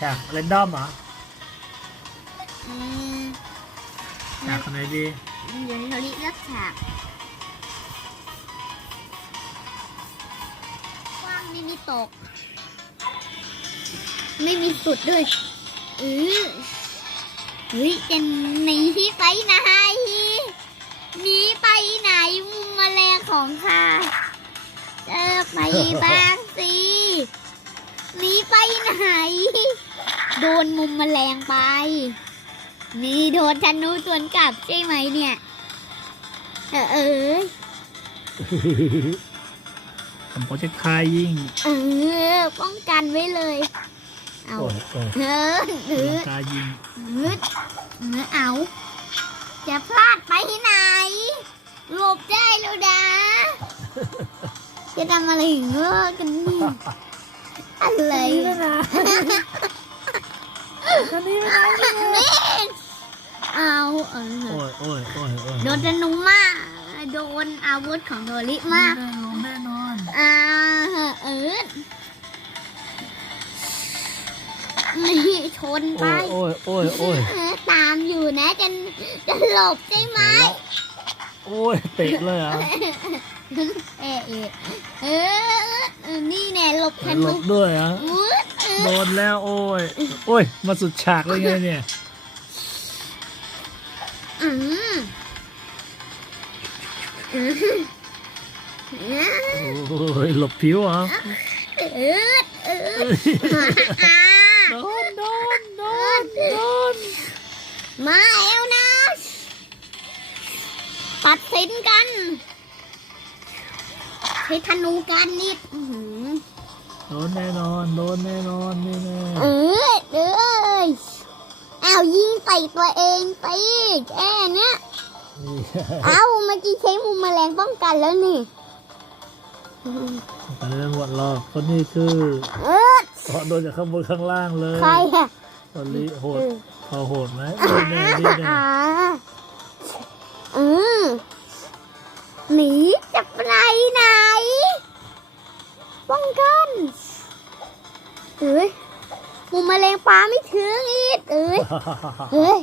ฉากเรนดอมเหรออืมฉากไหนดีเดี๋ยวเราลิเลือกฉากกว้างไม่มีตก ไม่มีสุดด้วยเออเฮ้ยจะหนีที่ไปไหนหนีไปไหนมุมแมลงของข้าเจอไปบ้างสิหนีไปไหน โดนมุมแมลงไป นี่โดนธนูสวนกลับใช่ไหมเนี่ย เออเออผมโปรเจกต์คายยิงเออ ป้องกันไว้เลย เอาโอ้ยโอ้ยเออเออคายยิงเออเออเอาจะพลาดไปไหน หลบได้แล้วนะ จะทำอะไรอย่างเงี้ยกันนี่อะไรนะ คันนี้ไม่ได้นี่เอาเออโอ้ยโอ้ยโอ้ยโอ้ยโดนธนูมาก โดนอาวุธของโดริมากแน่นอนแน่นอนอ่าเออนี่ชนไป โอ้ยโอ้ยโอ้ยโอ้ยเออตามอยู่นะจะจะหลบใช่ไหมโอ้ยเตะเลยเหรอะเอะเอะเออเออนี่แน่หลบธหลนูบด้วยเหรอะอุ๊ยเออ โดนแล้วโอ้ย โอ้ย มาสุดฉากเลยไงเนี่ย อืมอืมอืมโอ้ย หลบผิวเหรอเออเอออ่าโดนโดนโดนโดนมาแล้วนะตัดสินกันใช้ธนูกันนิดอื้อหือ โดนแน่นอนโดนแน่นอนนี่แน่เออเอออ้าวยิงใส่ตัวเองไปแค่เนี้ยนี่อ้าวเมื่อกี้ใช้มุมแมลงป้องกันแล้วนี่ไปเลยหมดหรอกคนนี้คือเออเพราะโดนจากข้างบนข้างล่างเลยใครอะตอนนี้โหดเออพอโหดไหมนี่แน่นี่แน่อ่าอืมหนีจะไปไหน ป้องกันเอ้ยมุมแมลงปลาไม่ถึงอีกเอ้ยเฮ้ย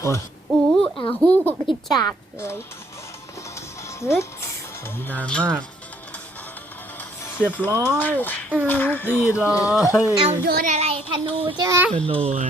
โอ้ยอู้อ้าวปิดฉากเลยเฮ้ยอันนี้นานมาก เรียบร้อยอ้าวนี่เลยเอาโดนอะไรธนูใช่ไหมเป็นโนไง